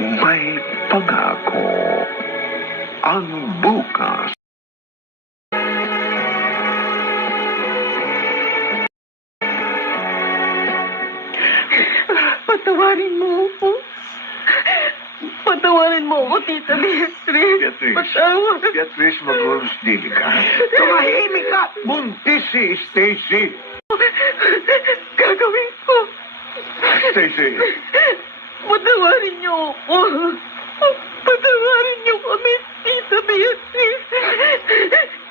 May pag-ako ang bukas. Patawarin mo ako. Patawarin mo ako, Tita Beatrice. Patawad. Beatrice, mag-uros dili ka. Tumahimik ka! Buntis si Stacy. Gagawin ko. Stacy, Patawarin niyo ako. Patawarin niyo kami, Tita Beatrice.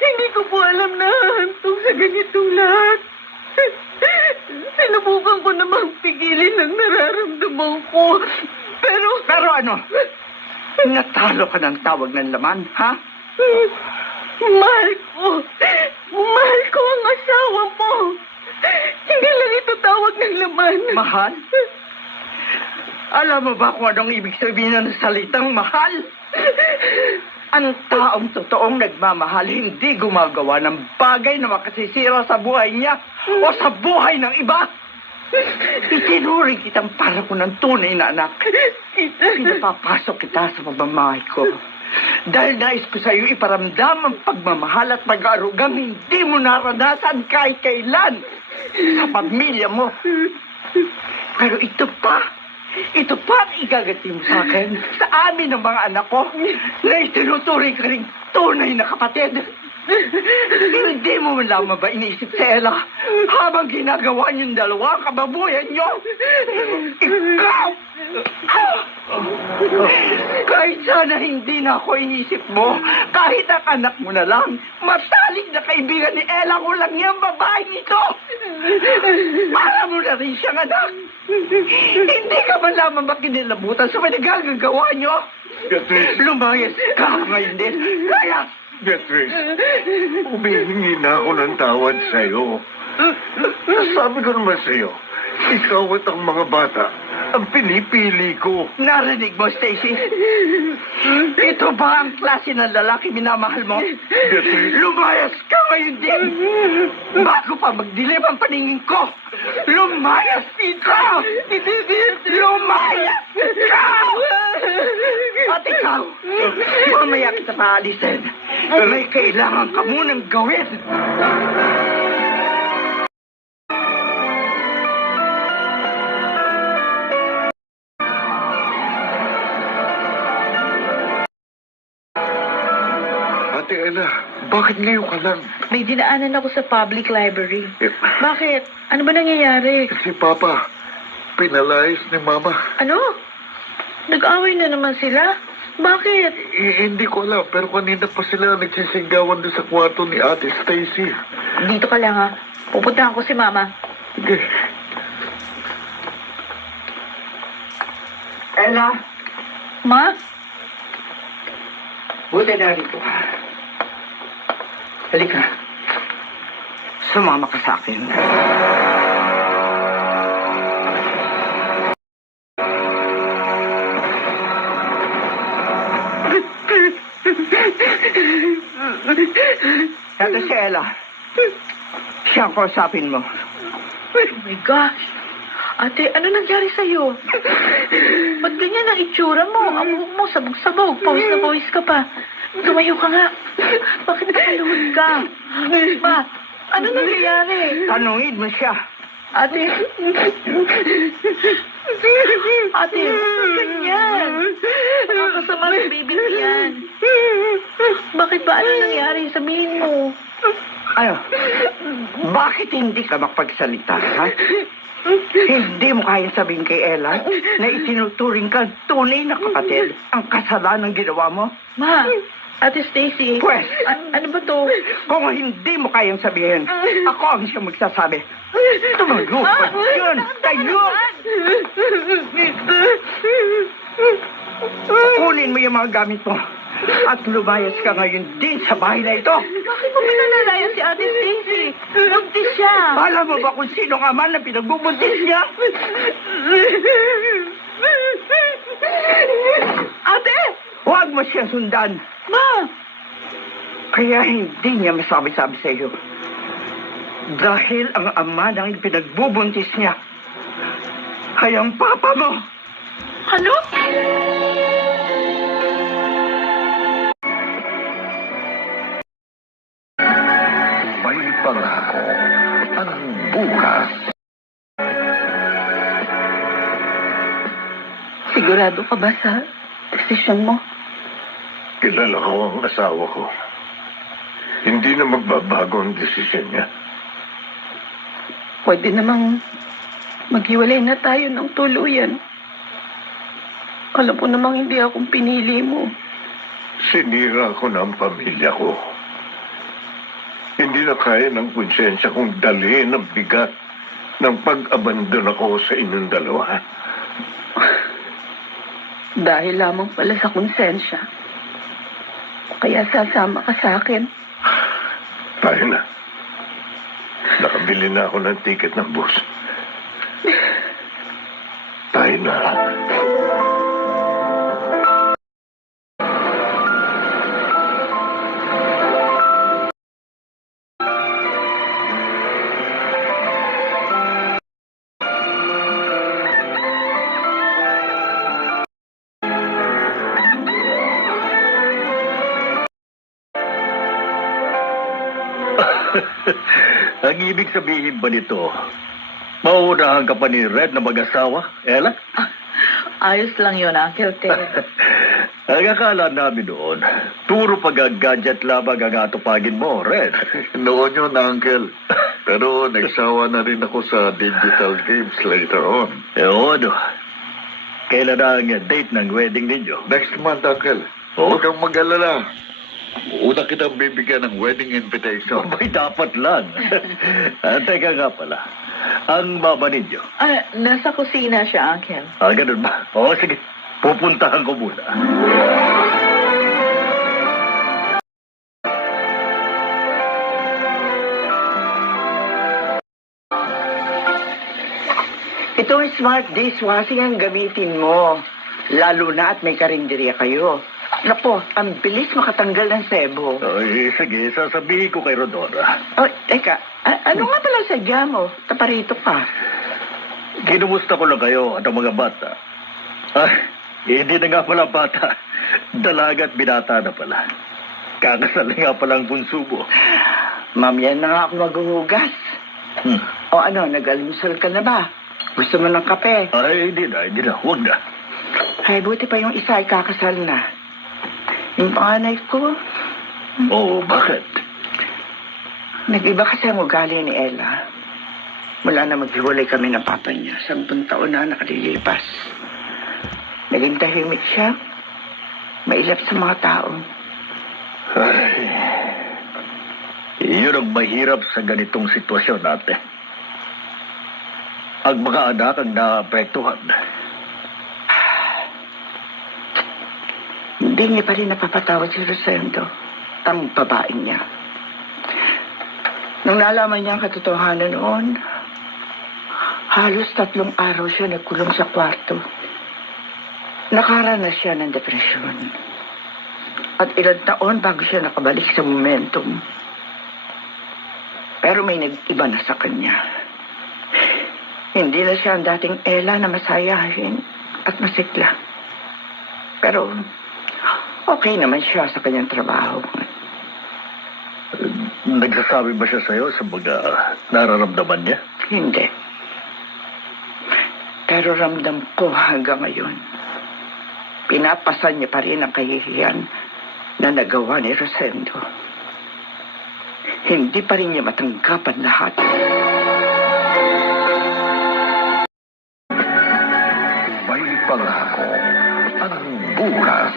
Hindi ko po alam na hantong sa ganitong lahat. Sinubukan ko namang pigilin ang nararamdaman ko. Pero ano? Natalo ka ng tawag ng laman, ha? Mahal ko. Mahal ko ang asawa mo. Hindi lang ito tawag ng laman. Mahal? Alam mo ba kung anong ibig sabihin ng salitang mahal? Ang taong totoong nagmamahal hindi gumagawa ng bagay na makasisira sa buhay niya o sa buhay ng iba. Itinuri kitang para ko ng tunay na anak. Pinapapasok kita sa pamamahay ko. Dahil nais ko sa iyo iparamdam ang pagmamahal at pag-aarugang hindi mo naranasan kahit kailan sa pamilya mo. Pero ito pa ang igagati mo sa akin, sa amin ng mga anak ko, na itinuturing ka rin tunay na kapatid. Hindi mo lamang ba iniisip si Ella habang ginagawa niyong dalawa ang kababuyan niyo? Ikaw! Kahit sana hindi na ako inisip mo, kahit ang anak mo na lang, masalig na kaibigan ni Ella ko lang yung babaeng ito. Para mo na rin siyang anak. Hindi ka man lamang ba kinilabutan sa pinagagagawa niyo? Beatrice, Lumayas ka ngayon din. Kaya Beatrice, humihingi na ako ng tawad sa'yo. Sabi ko naman sa'yo, ikaw at ang mga bata ang pinipili ko. narinig mo, Stacy? Ito ba ang klase ng lalaki minamahal mo? Beatrice, Lumayas ka ngayon din! Bago pa magdilim ang paningin ko! Lumayas ka! Lumayas ka! At ikaw, mamaya kita paalisin. May kailangan ka munang gawin. Ate Ella, bakit ngayon ka lang? May dinaanan ako sa public library. Eh, Bakit? Ano ba nangyayari? si Papa, pinalayas ni Mama. Ano? Nag-away na naman sila? Bakit? Hindi ko alam, pero kanina pa sila nagsisigawan doon sa kwarto ni Ate Stacy. Dito ka lang ha. Pupuntahan ko si Mama. Sige. Ella, Ma? buti na rito ka. Halika. Sumama ka sa akin. Ito si Ella. Siya ang kausapin mo. Oh my gosh. Ate, ano nangyari sa'yo? Ba't ganyan ang itsura mo? Ang buhok mo, sabog-sabog. Pawis na pawis ka pa. Tumayo ka nga. Bakit nakaluhod ka? Ma, ano nangyayari? Tanungin mo siya. Ate. Ate, bakit ganyan? Nakakasama ng baby yan. Bakit ba? Ano nangyari? Sabihin mo. Ano? Bakit hindi ka makapagsalita, ha? Hindi mo kayang sabihin kay Ella na itinuturing ka tunay na kapatid ang kasalanan ng ginawa mo? Ma, Ate Stacy. Pwes, Ano ba to? kung hindi mo kayang sabihin, ako ang siyang magsasabi. Tumayo pa yun! Tayo! Kunin mo yung mga gamit mo at lumayas ka ngayon din sa bahay na ito. Bakit mo pinalalayan si Ate Stacy? Buntis siya. Alam mo ba kung sino ang ama na pinagbubuntis niya? Ate! Huwag mo siyang sundan. Ma! Kaya hindi niya masabi-sabi sa iyo. Dahil ang ama nang pinagbubuntis niya ay ang papa mo. Ano? May pangako ang bukas. Sigurado ka ba sa desisyon mo? Kilala ko ang asawa ko. Hindi na magbabago ang desisyon niya. Pwede namang maghiwalay na tayo ng tuluyan. Alam mo namang hindi akong pinili mo. Sinira ko na ang pamilya ko. Hindi na kaya ng konsensya kong dalhin ang bigat ng pag-abandon ako sa inyong dalawa. Dahil lamang pala sa konsensya. Kaya sasama ka sa akin. Tayo na. Nakabili na ako ng ticket ng bus. Tayo na. Ang ibig sabihin ba nito, mauunahan ka pa ni Red na mag-asawa, Ella? Ayos lang yun, Uncle Ted. Ang akala namin noon, puro pag-gadget lamang ang atupagin mo, Red. Noon yun, Uncle. Pero nagsawa na rin ako sa digital games later on. Ano? Kailan na ang date ng wedding ninyo? Next month, Uncle. Oh? Huwag kang mag-alala. Una kitang bibigyan ng wedding invitation. May dapat lang. Teka nga pala, ang mama ninyo. Nasa kusina siya, Uncle. Ganun ba? Oo, sige. Pupuntahan ko muna. Itong smart dishwashing ang gamitin mo. Lalo na at may karinderya kayo. Napo, ang bilis makatanggal ng sebo. Ay, sige, sasabihin ko kay Rodora. Oh, teka, ano nga pala sadya mo? Taparito ka. Kinumusta ko lang kayo at ang mga bata. Hindi na nga pala bata. Dalaga at binata na pala. Kakasal na nga palang bunso mo. Mamaya na nga ako maghuhugas. O ano, nag-almusal ka na ba? Gusto mo ng kape? Ay, hindi na. Huwag na. Ay, buti pa yung isa ay kakasal na. Yung panganay ko, Oo, bakit? nag-iba kasi ang ugali ni Ella. Mula na maghiwalay kami ng papa niya, 10 taon na nakalilipas. Naging tahimik siya. Mailap sa mga tao. Ay, yun ang mahirap sa ganitong sitwasyon natin. Ang mga anak ang naapektuhan. Hindi niya pa rin napapatawad si Rosendo, ang babae niya. Nung nalaman niya ang katotohanan noon, halos 3 araw siya nagkulong sa kwarto. Nakaranas siya ng depresyon. At ilang taon bago siya nakabalik sa momentum. Pero may nag-iba na sa kanya. Hindi na siya ang dating Ella na masayahin at masigla. Pero okay naman siya sa kanyang trabaho. Nagsasabi ba siya sa'yo sa mga nararamdaman niya? Hindi. Pero ramdam ko hanggang ngayon. Pinapasan niya pa rin ang kahihiyan na nagawa ni Rosendo. Hindi pa rin niya matanggap ang lahat. May pangako ang bukas.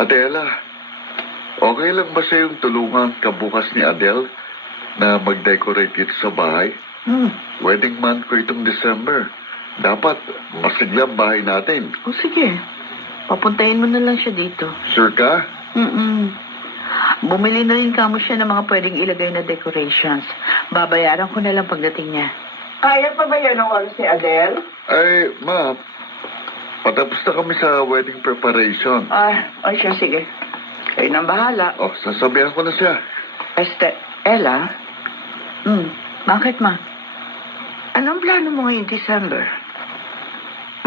Adela, okay lang ba sa yung tulungan ka bukas ni Adele na mag-decorate dito sa bahay? Wedding month ko itong December. Dapat masigla ang bahay natin. O sige, papuntahin mo na lang siya dito. Sure ka? Bumili na rin kamo siya ng mga pwedeng ilagay na decorations. Babayaran ko na lang pagdating niya. Kaya pa ba yan ang oras ni Adele? Ay, ma, patapos na kami sa wedding preparation. Ay siya, sige. Kayo nang bahala. Oh, sasabihan ko na siya. Ella, Bakit, ma? Anong plano mo ngayong December?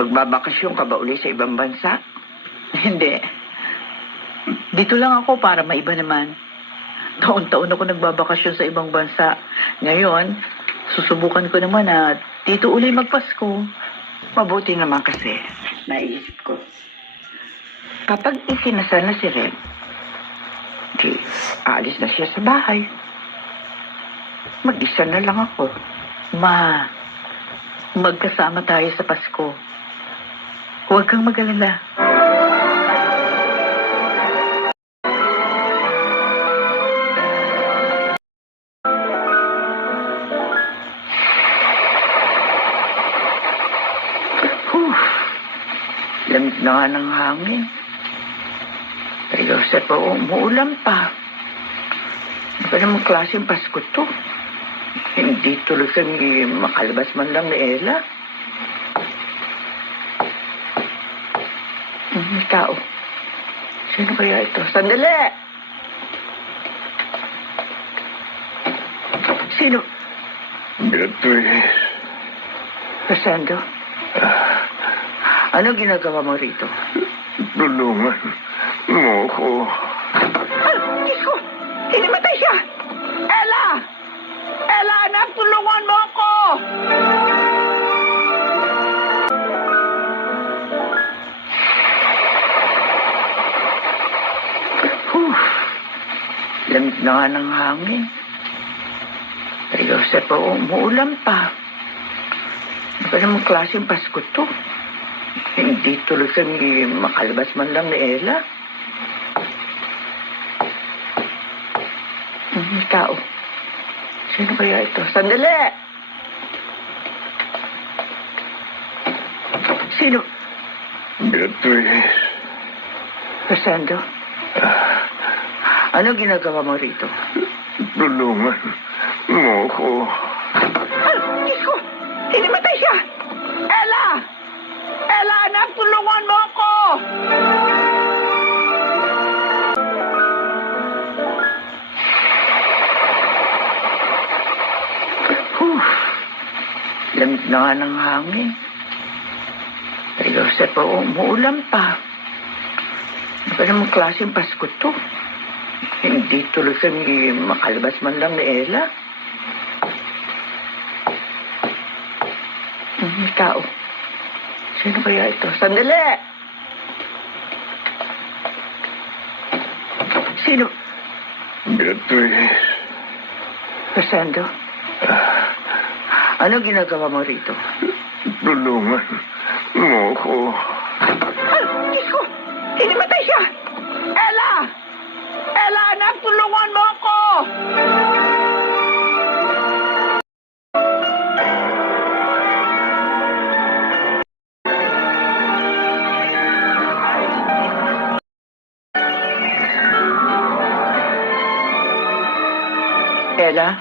Magbabakasyon ka ba uli sa ibang bansa? Hindi. Dito lang ako para maiba naman. Taon-taon ako nagbabakasyon sa ibang bansa. Ngayon, susubukan ko naman na dito uli magpasko. Mabuti naman kasi, naisip ko. Kapag ikinasal na si Red, di aalis na siya sa bahay. Mag-isa na lang ako. Ma, magkasama tayo sa Pasko. Huwag kang mag-alala. Lamig na nga ng hangin. Pero sa pa umuulan pa. Ano ba namang klaseng Pasko to? Hindi tuloy kami makalabas man lang ni Ella. May tao. Sino kaya ito? Sandali! Sino? Beatrice. Rosendo? Ano ginagawa mo rito? Tulungan mo ko. Ay, Diyos ko! Hinimatay siya! Ella! Ella, anak, tulungan mo ako! Lamig na nga ng hangin. Pero sa pa umuulan pa. Ano ba namang klaseng Pasko to? Hindi tuloy kami makalabas man lang ni Ella. May tao. Sino kaya ito? Sandali! Sino? Beatrice. Rosendo? Ano ginagawa mo rito? Tulungan mo ko. Ay, Diyos ko! Hinimatay siya! Ella! Ella, anak, tulungan mo ako! Lamig na nga ng hangin. Pero sa pa umuulan pa. Ano ba namang klaseng Pasko to? Hindi tuloy kami makalabas man lang ni Ella. May tao. Sino kaya ito? Sandali! Sino? Beatrice. Rosendo? Ano ginagawa mo rito? Tulungan mo ko. Ay, Diyos ko! Hinimatay siya! Ella! Ella, anak, tulungan mo ako! Ella,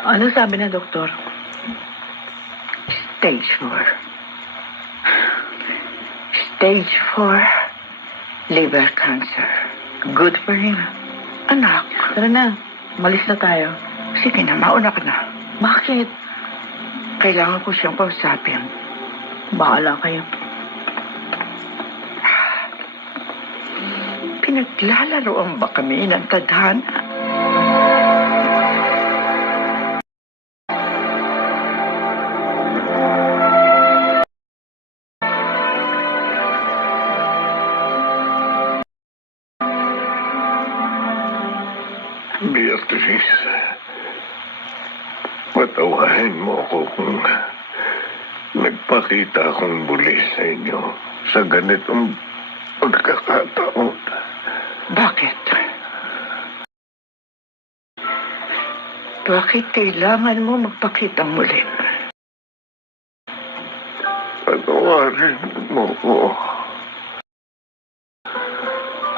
Ano sabi ng doktor? stage 4. Stage 4 liver cancer. Good for him. Anak, Tara na, malis na tayo. sige na, mauna ka na. Bakit? Kailangan ko siyang kausapin. Bahala kayo. Pinaglalaroan ba kami ng tadhana? Beatrice. Patawarin mo ako kung nagpakita akong buli sa inyo sa ganitong pagkakataon. Bakit? Bakit kailangan mo magpakitang muli? Patawarin mo ko.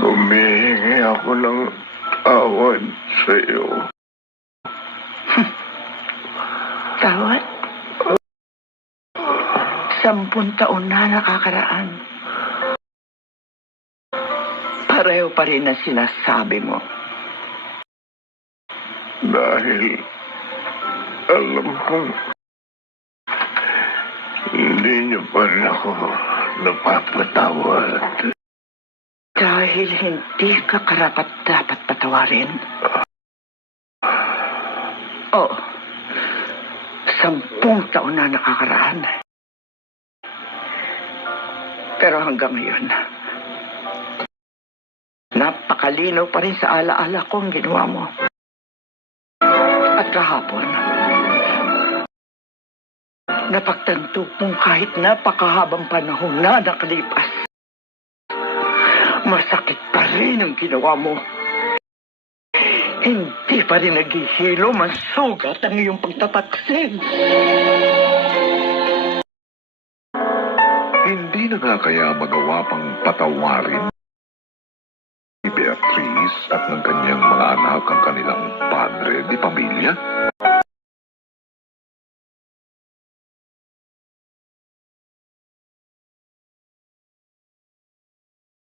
Humihingi ako ng tawad sa iyo. Tawad? 10 taon na nakakaraan. Pareho pa rin na sinasabi mo. Dahil alam kong Hindi niyo pa rin ako napapatawad. Dahil hindi ka karapat dapat patawarin. Oo. 10 taon na nakakaraan. Pero hanggang ngayon, napakalinaw pa rin sa alaala ko ang ginawa mo. At kahapon, napagtanto mong kahit napakahabang panahon na nakalipas, masakit pa rin ang ginawa mo. Hindi pa rin naghihilom ang sugat ang iyong pagtataksil. Hindi na nga kaya magawa pang patawarin ni Beatriz at ng kanyang mga anak ang kanilang padre di pamilya?